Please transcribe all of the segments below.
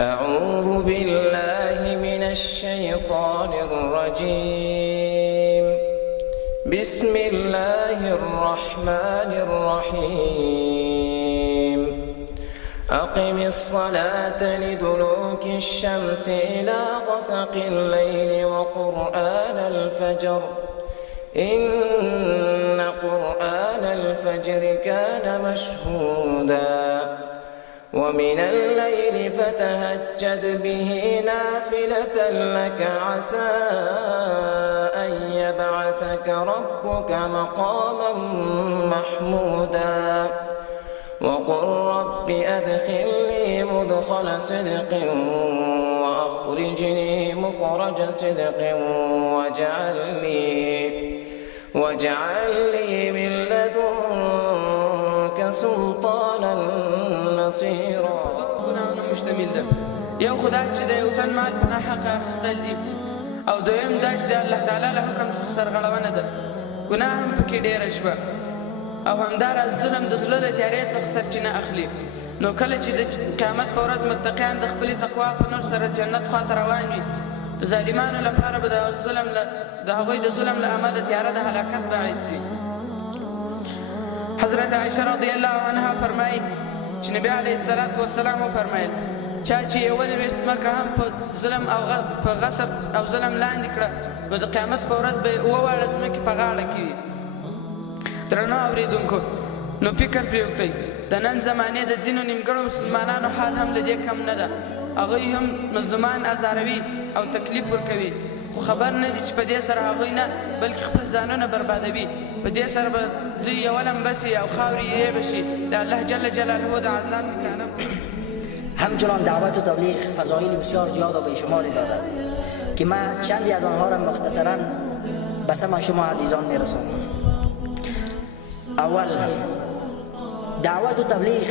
أعوذ بالله من الشيطان الرجيم. بسم الله الرحمن الرحيم. أقم الصلاة لدلوك الشمس إلى غسق الليل وقرآن الفجر إن قرآن الفجر كان مشهودا ومن الليل فتهجد به نافلة لك عسى أن يبعثك ربك مقاما محمودا وقل رب أدخلني مدخل صدق وأخرجني مخرج صدق واجعل لي من لدنك سلطانا نصيرا. ګناهونه مشتمل ده. یو خدا چې د یو تن مال په ناحقه اخیستل دي، او دویم دا چې د الله تعالی له حکم څخه سرغړونه ده. ګناه هم پکې ډېره شوه، او همداراز ظلم د زړه د تیارې څخه سرچینه اخلي. نو کله چې د قیامت په ورځ متقیان د خپلې تقوا په نور سره جنت خواته روان وي، د ظالمانو لپاره به د هغوی د ظلم له امله تیاره د هلاکت باعث وي. حضرت عایشه رضی الله عنها فرمایي چې نبی علیه الصلاة والسلام وفرمایل چا چې یوه لویشت مکه هم په ظلم او په غصب او ظلم لاندې کړه، نو د قیامت په ورځ به یې اوه واړه ځمکې په غاړه کې وي. درنو اورېدونکو، نو فکر پرې وکړئ، د نن زمانې د ځینو نیمګړو مسلمانانو حال هم له دې کم نه ده. هغوی هم مظلومان ازاروي او تکلیف ورکوي، خو خبر نه دي چې په دې سره هغوی نه بلکې خپل ځانونه بربادوي. په دې سره به دوی یوه لمبه شي او خاورې یې بشي. د الله جل جلاله د عذاب نښانه. همچنان دعوت و تبلیغ فضایل بسیار زیاد و بیشماری دارد که من چندی از آنها را مختصراً به سمع شما عزیزان میرسانم. اول، دعوت و تبلیغ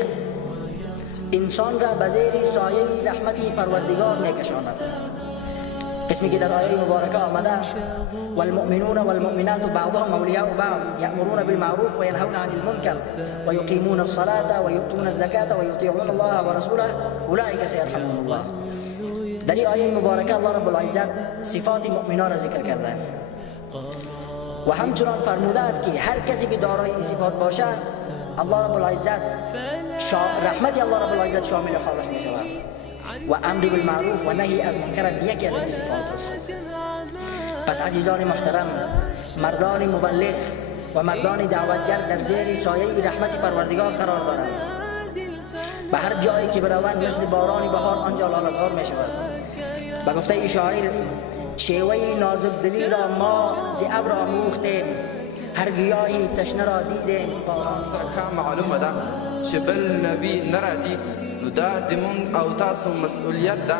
انسان را به زیر سایه رحمت پروردگار میکشاند. قسمی که در آیه مبارکه آمده والمؤمنون والمؤمنات بعضهم اولیاء بعض یأمرون بالمعروف وینهون عن المنکر ویقیمون الصلاة ویؤتون الزکاة ویطیعون الله ورسوله اولئک سیرحمهم الله. در این آیه مبارکه الله رب العزت صفات مؤمنان را ذکر کرده و همچنان فرموده است که هر کسی که دارای این صفات باشه الله رب العزت رحمت الله رب العزت شامل حالش می شود و امر بالمعروف و نهی از منکر یکی از این صفات است. پس عزیزان محترم، مردان مبلغ و مردان دعوتگر در زیر سایه رحمت پروردگار قرار دارند. به هر جایی که بروند مثل باران بهار آنجا لاله‌زار می شود. به گفته شاعر، شیوه نازک دلی را ما ز ابر آموختیم، هر گیاهی تشنه را دیدیم باران. ښه معلومه ده چې بل نبی نه راځي، نو دا د مونږ او تاسو مسؤلیت ده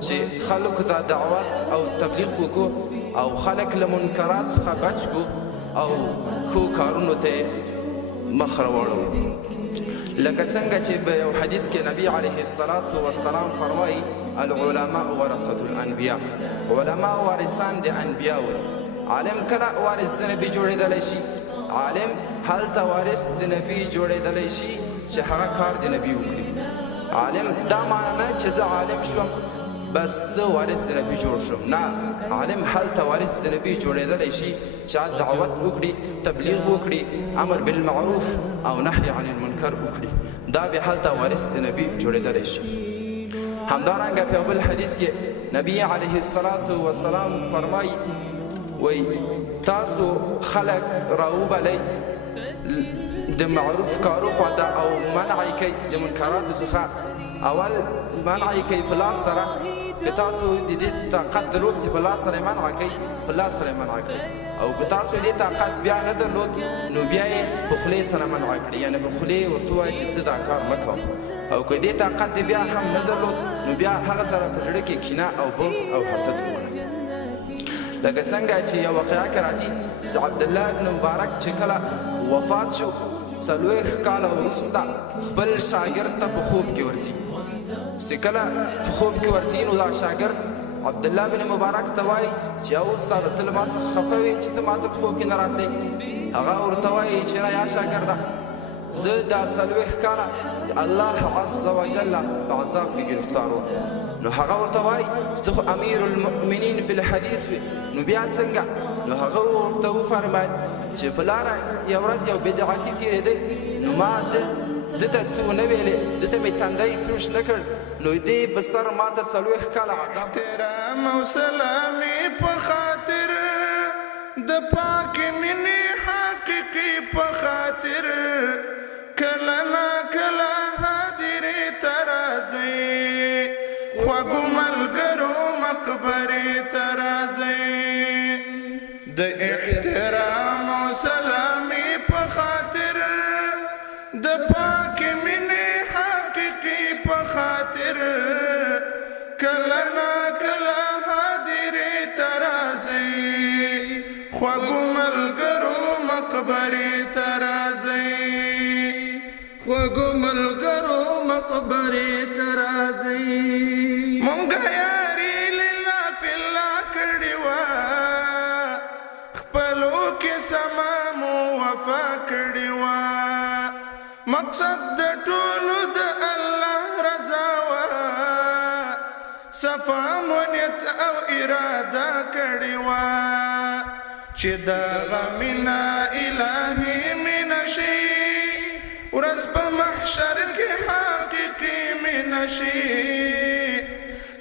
چې خلکو ته دعوت او تبلیغ وکړو او خلک له منکرات څخه بچ کړو او ښو کارونو ته مخ راوړو. لکه څنګه چې په یو حدیث کې نبی علیه الصلاة والسلام فرمایي العلماء ورثة الانبیاء، علما وارثان د انبیاء دي. عالم کله وارث د نبی جوړېدلی شي؟ عالم هلته وارث د نبی جوړېدلی شي چې هغه کار د نبی وکړي. عالم دا معنی نه چې زه عالم شوم بس زه وارث د نبی جوړ شوم، نه، عالم هلته وارث د نبی جوړېدلی شي چې دعوت وکړي، تبلیغ وکړي، امر بالمعروف او نهی عن المنکر وکړي، دا به هلته وارث د نبی جوړېدلی شي. همدارنګه په بل حدیث کې نبی علیه الصلاة والسلام فرمایي وی تاسو خلق راوبلی د معروف کارو خواته او منع کوي د منکراتو څخه. اول منع کوي په لاس سره، که تاسو د دې طاقت درلود چې په لاس سره منع کوي، په لاس سره منع کوي، او که تاسو دې طاقت بیا نه درلود نو بیا یې په خولې سره منع کړي، یعنې په خولې ورته ووایي چې ته دا کار مه کوه. او که دې طاقت دې بیا هم نه درلود نو بیا هغه سره په زړه کې کینه او بغض او حسد وکړه. لکه څنګه چې یو واقعه کې راځي چې عبدالله بن مبارک چې کله وفات شو، 40 کاله وروسته خپل شاګرد ته په خوب کې ورځي. چې کله په خوب کې ورځي نو دا شاګرد عبدالله بن مبارک ته وایي چې اوس ساده ته له ما څخه خفه وې چې ته ما ته په خوب کې نه راتلې. هغه ورته وایي چې نه یا شاګرده، زه دا 40 کاله د د الله عز وجل په عذاب کې ګرفتار و. نو هغه ورته وایي زه خو امیر المؤمنین فی الحدیث وي، نو بیا څنګه؟ نو هغه ورته وفرمیل چې په لاره یو ورځ یو بدعتي تېرېدی، نو ما دته څه ونه ویلې، دته مې تندی تروش نه کړ، نو دې په سر ما ته 40 کاله عذاب. احترام او سلامي په خاطر د پاک مینې حقیقي په خاطر کله نا کله حاضرې ته راځئ، خوږو ملګرو مقبرې ته راځئ. د احترام او سلامي په خاطر د پاک مینې حقیقي په خاطر کله نا کله حاضرې ته راځئ، خوږو ملګرو مقبرې ته راځئ، خوږو ملګرو مقبرې ته راځئ. مونږه یاري لله فی الله کړې وه، خپلو کې سما مو وفا کړې وه، مقصد د ټولو د الله رضا وه، صفا منیت او اراده کړې وه چې دغه مینه الهي مینه شي، ورځ په محشر کې حقیقي مینه شي.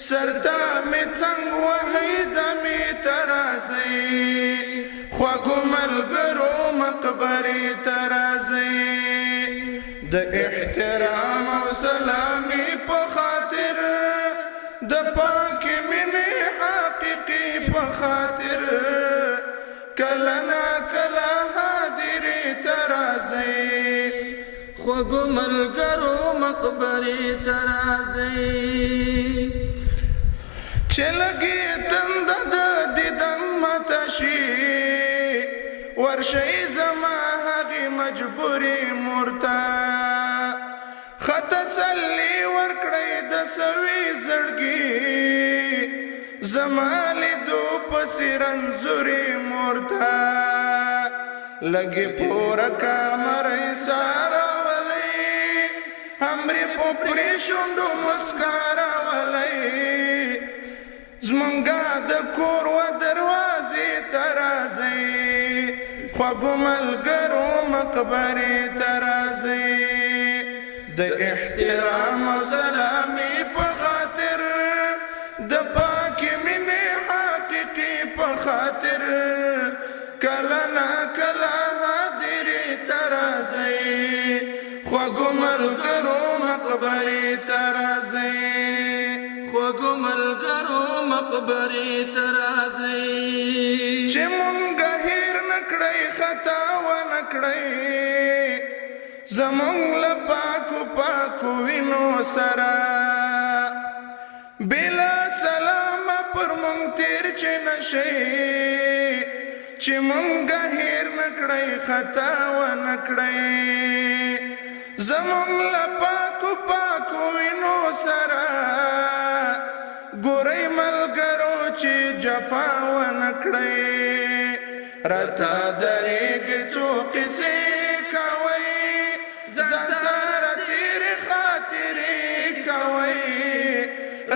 سرته مې څنګ وهئ دمې ته راځئ، خوږو ملګرو مقبرې ته راځئ. د احترام او سلامي په خاطر د پاک مینې حقیقي په خاطر کله نا کله حاضرې ته راځئ، خوږو ملګرو مقبرې ته راځئ. چې لګي تنده د دیدن ماته شي، ورشئ زما هغې مجبورې مور ته، ښه تسلي ورکړئ د سوي زړګي، زما لیدو پسې رنځورې مور ته. لګي پوره کامرئ سارولی، همرې په پرې شونډو مسکا راولی، زمونږه د کور و دروازې ته راځئ، خوږو ملګرو مقبرې ته راځئ. د احترام او سلامي په خاطر د پاک مینې حقیقي په خاطر کله نا کله حاضرې ته راځئ، خوږو ملګرو مقبرې ته راځئ، خوږو ملګرو مقبرې ته راځئ. چې مونږه هیر نه کړئ خطا ونه کړئ، زمونږ له پاکو پاکو وینو سره بلا سلامه پر مونږ تیر چې نشئ، چې مونږه هیر نه کړئ خطا ونه کړئ، زمونږ له پاکو پاکو وینو سره ګورئ ملګرو چې جفا ونه کړئ. راته درېږي څو قصې کوئ، ځان سره تېرې خاطرې کوئ،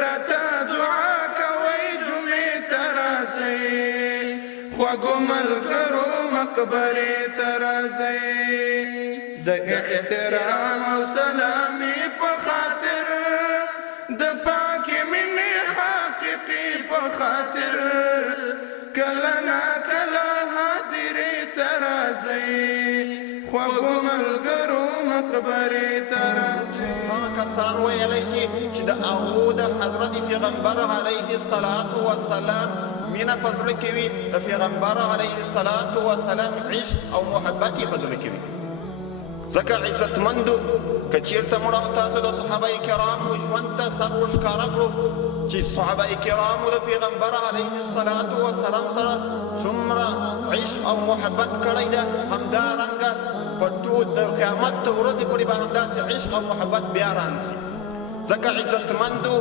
راته دعا کوئ جمعې ته راځئ، خوږو ملګرو مقبرې ته راځئ. د احترام او سلامي په خاطر د پاکې مینې حقیقي په خاطر کله نا کله حاضرې ته راځئ، خوږو ملګرو مقبرې ته راځئ. هغه کسان ویلی شي چې د هغو د حضرت پیغمبر علیه الصلاة والسلام مینه په زړه کې وي، د پیغمبر علیه الصلاة والسلام عشق او محبت یې په زړه کې وي. ځکه عزتمندو که چېرته موږ او تاسو د صحابه کرامو ژوند ته سر ورښکاره کړو چې صحابه کرامو د پیغمبر علیه الصلاة والسلام سره څومره عشق او محبت کړی ده، همدارنګه په ټول د قیامت ورځې پورې به همداسې عشق او محبت بیا رانسي. ځکه عزتمندو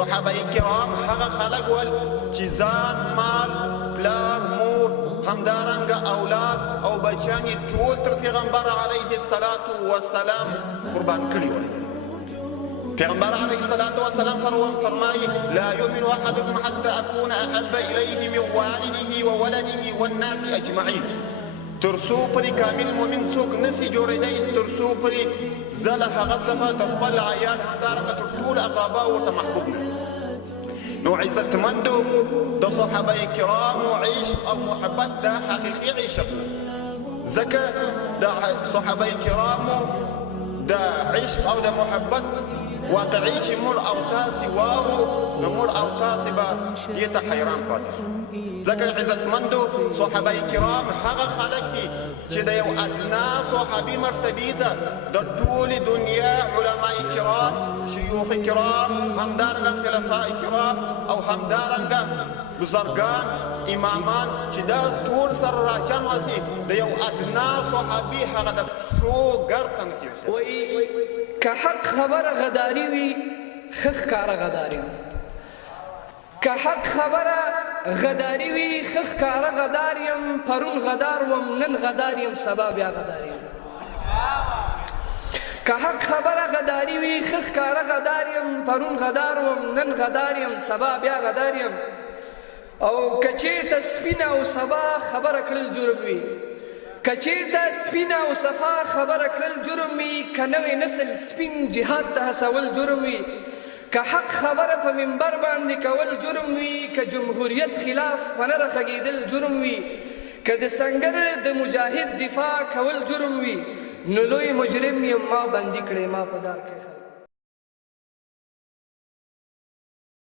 صحابه کرام هغه خلک ول چې ځان مال پلار مور همدارنګه اولاد او بچیان یې ټول تر پیغمبر علیه الصلاة والسلام قربان کړي ول. پیغمبر علیه الصلاة والسلام فرمایي لا یؤمن احدکم حتى اكون احب الیه من والده وولده والناس اجمعین. تر څو پورې کامل مؤمن څوک نسي جوړېدی تر څو پورې زه له هغه څخه تر خپل عیال همدارنګه تر ټول اقربا ورته محبوب نه. نو عزتمندو د صحابه کرامو عشق او محبت دا حقیقي عشق ځکه د صحابه کرامو د عشق او د محبت واقعي چې موږ او تاسې واورو نو موږ او تاسې به دې ته حیران پاتې شو. ځکه عزتمندو صحابه کرام هغه خلک دي چې د یو ادنا صحابي مرتبې ته د ټولې دنیا علماء کرام شیوخ کرام همدارنګه خلفاء کرام او همدارنګه بزرگان امامان چې دا ټول سره راجمع شي د یو ادنا صحابي هغه د پښو ګرد ته نسي رسېدلی. که حق خبره غداري وي ښه ښکاره غداري وي، که حق خبره غداري وي ښه ښکاره غدار یم، پرون غدار وم نن غدار یم سبا بیا غدار یم. که حق خبره غداري وي ښه ښکاره غدار یم، پرون غدار وم نن غدار یم سبا بیا غدار یم. او که چېرته سپینه او سبا خبره کړل جرم وي، که چېرته سپینه او صفا خبره کړل جرم وي، که نوی نسل سپین جهاد ته هڅول جرم وي، که حق خبره په منبر باندې کول جرم وي، که جمهوریت خلاف په نه رخږېدل جرم وي، که د سنګر د مجاهد دفاع کول جرم وي، نو لوی مجرم یم ما بندي کړی ما په دار کړی خلک.